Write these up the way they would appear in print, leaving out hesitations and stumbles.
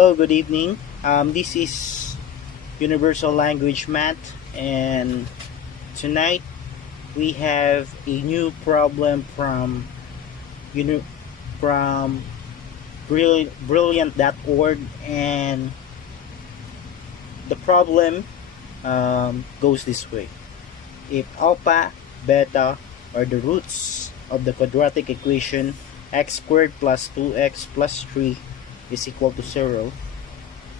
Hello, good evening. This is Universal Language Math, and tonight we have a new problem uni- from brilliant.org, and the problem goes this way: if alpha, beta are the roots of the quadratic equation x squared plus 2x plus 3 is equal to 0,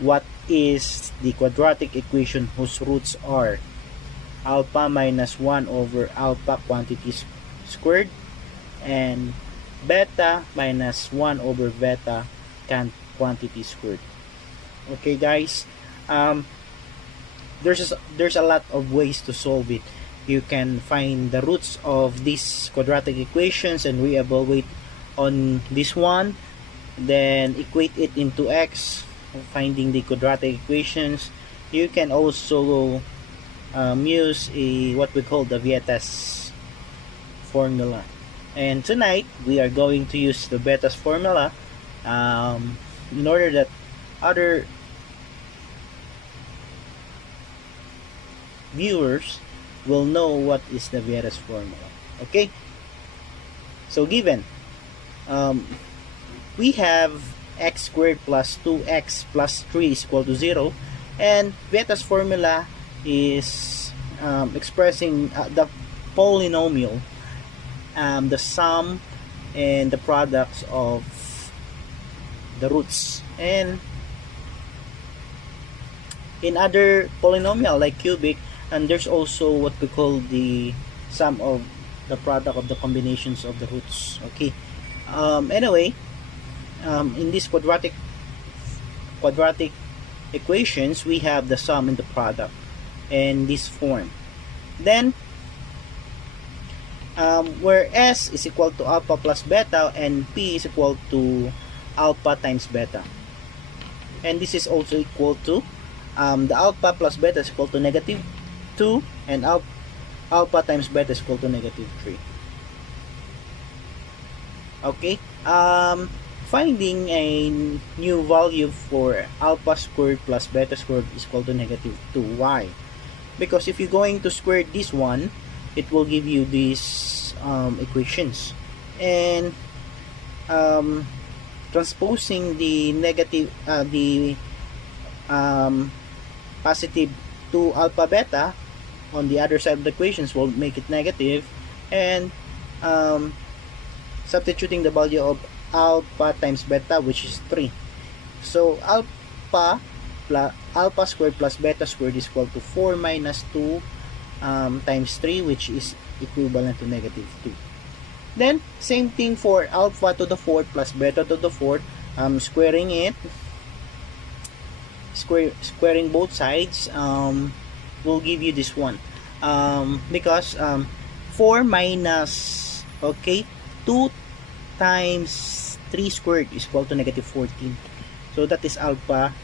what is the quadratic equation whose roots are alpha minus 1 over alpha quantity squared and beta minus 1 over beta quantity squared? Okay, guys, um, there's a lot of ways to solve it. You can find the roots of these quadratic equations and reevaluate on this one, then equate it into x, finding the quadratic equations. You can also use what we call the Vieta's formula. And tonight we are going to use the Vieta's formula in order that other viewers will know what is the Vieta's formula. Okay, so given we have x squared plus 2x plus 3 is equal to 0, and Vieta's formula is expressing the polynomial, the sum and the products of the roots. And in other polynomial like cubic, and there's also what we call the sum of the product of the combinations of the roots. Okay, anyway, in this quadratic equations, we have the sum and the product in this form. Then where s is equal to alpha plus beta and p is equal to alpha times beta, and this is also equal to the alpha plus beta is equal to negative 2 and alpha times beta is equal to negative 3. Okay, finding a new value for alpha squared plus beta squared is equal to negative 2. Why? Because if you're going to square this one, it will give you these equations, and transposing the negative positive 2 alpha beta on the other side of the equations will make it negative, and substituting the value of alpha times beta, which is 3. So alpha squared plus beta squared is equal to 4 minus 2 times 3, which is equivalent to negative 2. Then same thing for alpha to the 4th plus beta to the 4th, squaring it, squaring both sides will give you this one, because 4 minus 2 times 3 squared is equal to negative 14. So that is alpha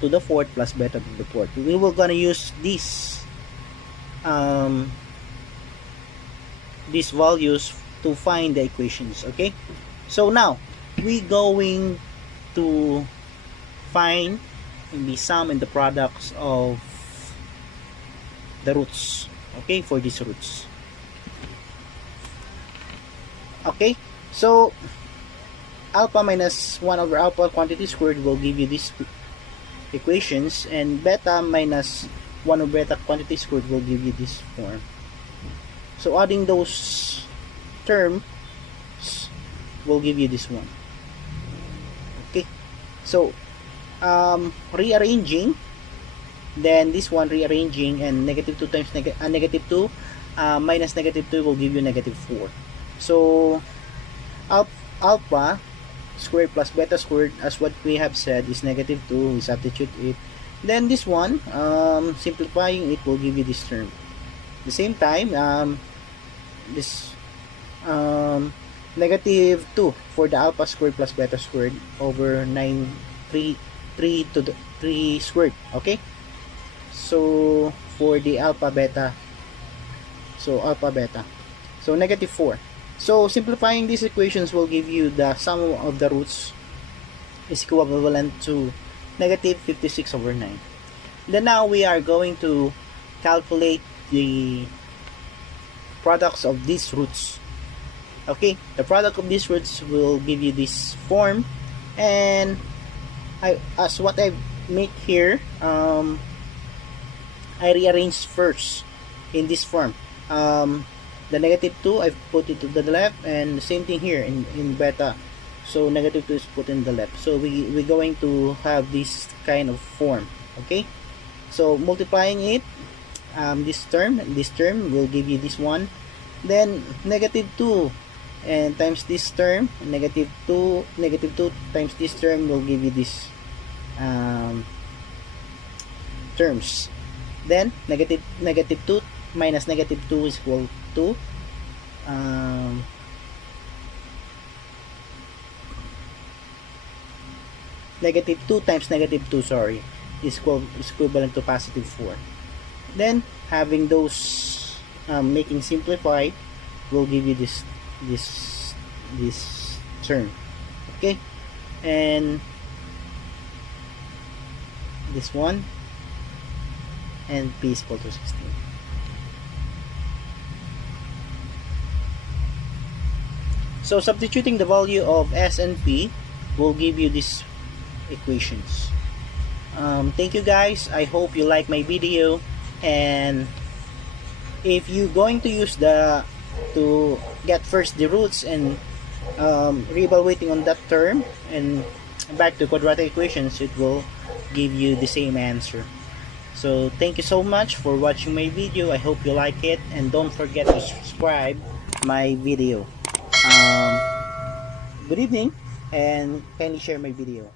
to the 4th plus beta to the 4th. We will gonna use these values to find the equations. Okay, so now we going to find the sum and the products of the roots, okay, for these roots. Okay, so alpha minus 1 over alpha quantity squared will give you these equations, and beta minus 1 over beta quantity squared will give you this form. So adding those terms will give you this one. Okay, so rearranging, then this one rearranging, and negative 2 times negative 2 minus negative 2 will give you negative 4. So alpha squared plus beta squared, as what we have said, is negative 2. We substitute it. Then this one, simplifying it, will give you this term. At the same time, this negative 2 for the alpha squared plus beta squared over 3 to the 3 squared. Okay, so for the alpha beta, so negative 4. So simplifying these equations will give you the sum of the roots is equivalent to negative 56 over 9. Then now we are going to calculate the products of these roots. Okay, the product of these roots will give you this form, and as what I make here, I rearrange first in this form. The negative 2, I put it to the left, and the same thing here in beta. So negative 2 is put in the left. So we're going to have this kind of form. Okay, so multiplying it, this term will give you this one. Then negative 2 and times this term, negative 2 times this term will give you this terms. Then negative 2 minus negative 2 is equal to negative 2 times negative 2, sorry, is equivalent to positive 4. Then having those making simplified will give you this term. Okay, and this one, and p is equal to 16. So substituting the value of s and p will give you these equations. Thank you guys, I hope you like my video, and if you're going to use to get first the roots and reevaluating on that term and back to quadratic equations, it will give you the same answer. So thank you so much for watching my video. I hope you like it, and don't forget to subscribe my video. Good evening, and kindly share my video.